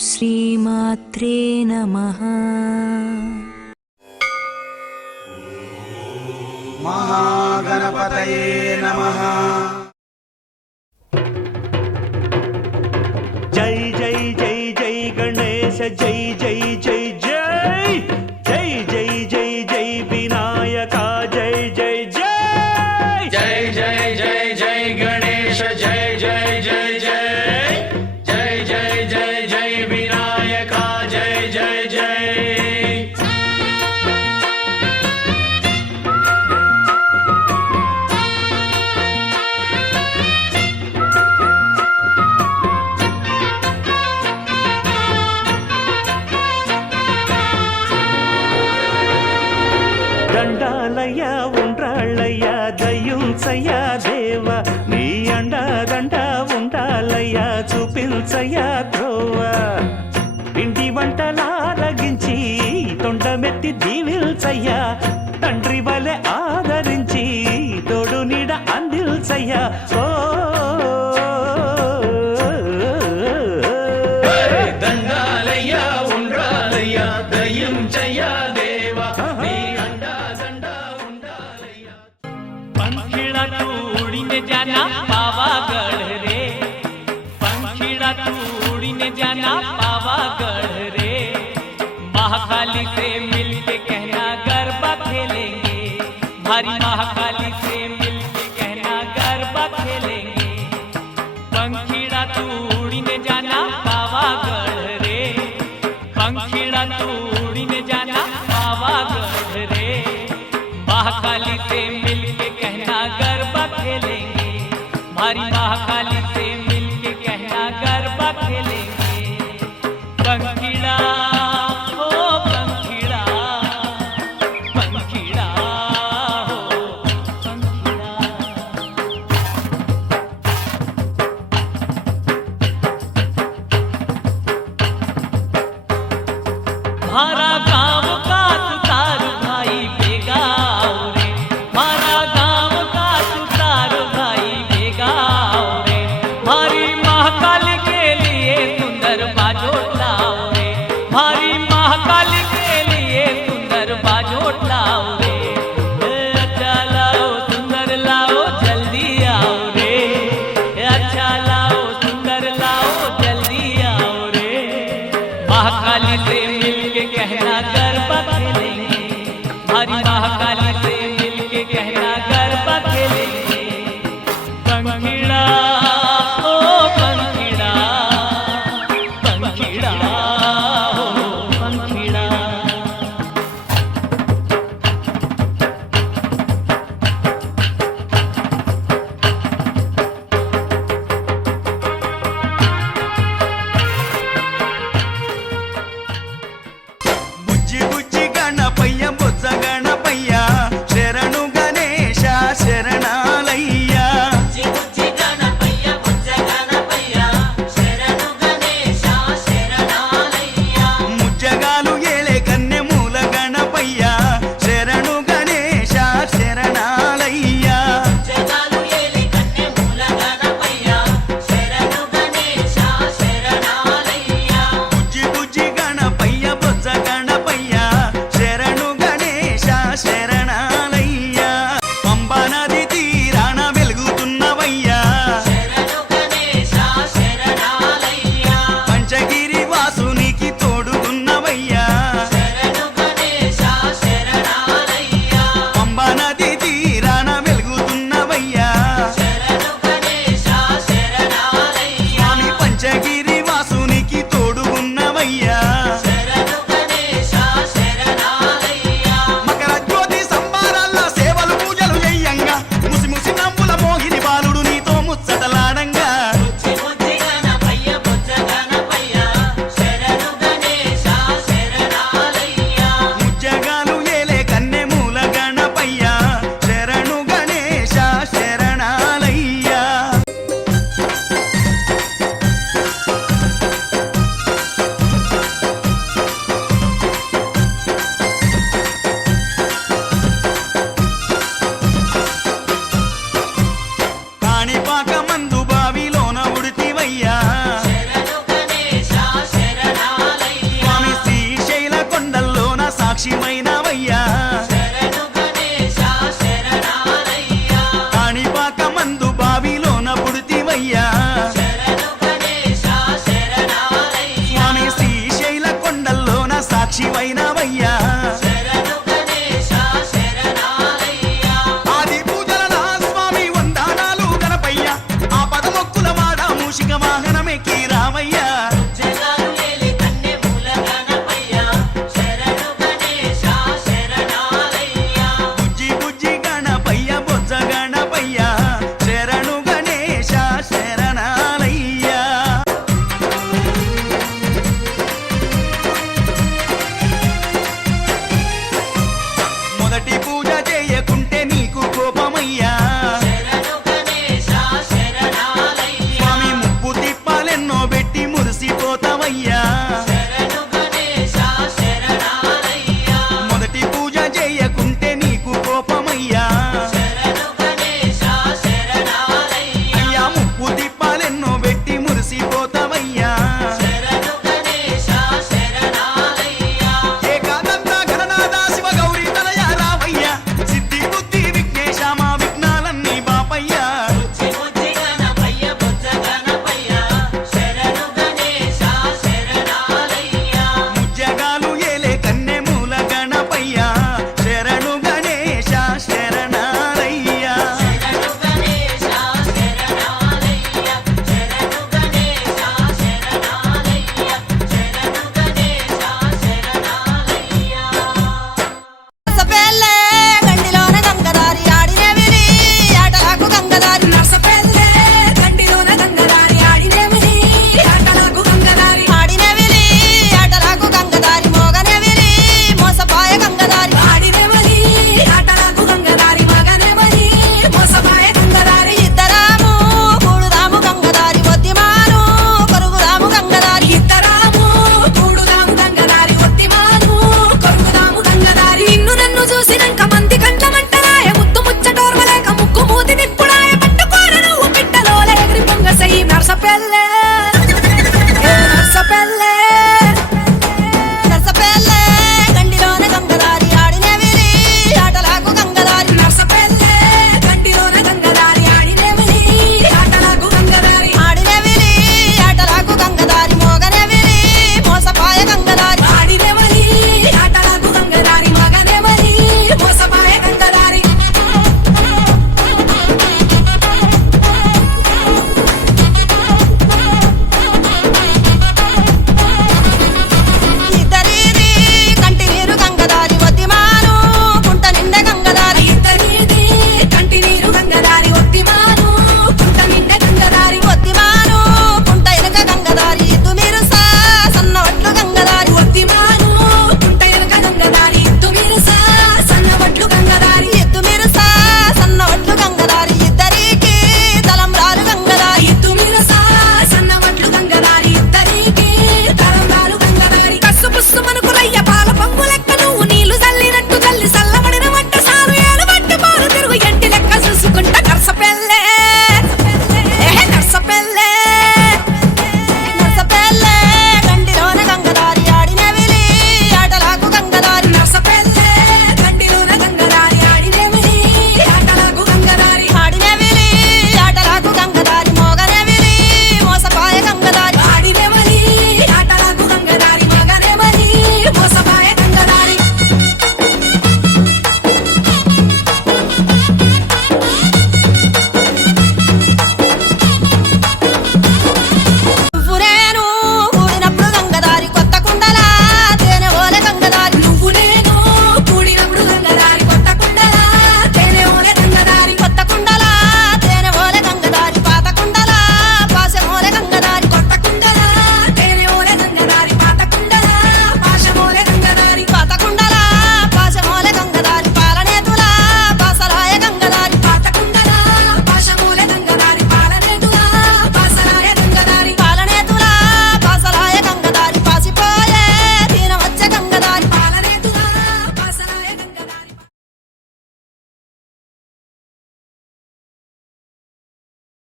श्रीमात्रे नमः। महागणपतये नमः। जय जय जय जय गणेश जय जय जय जय। దేవా నీ అండ దండ ఉండాలయ్యా చూపించయ్యా খালিতে महाकाली से मिल సాక్షివైనవయ్యా. ஐயா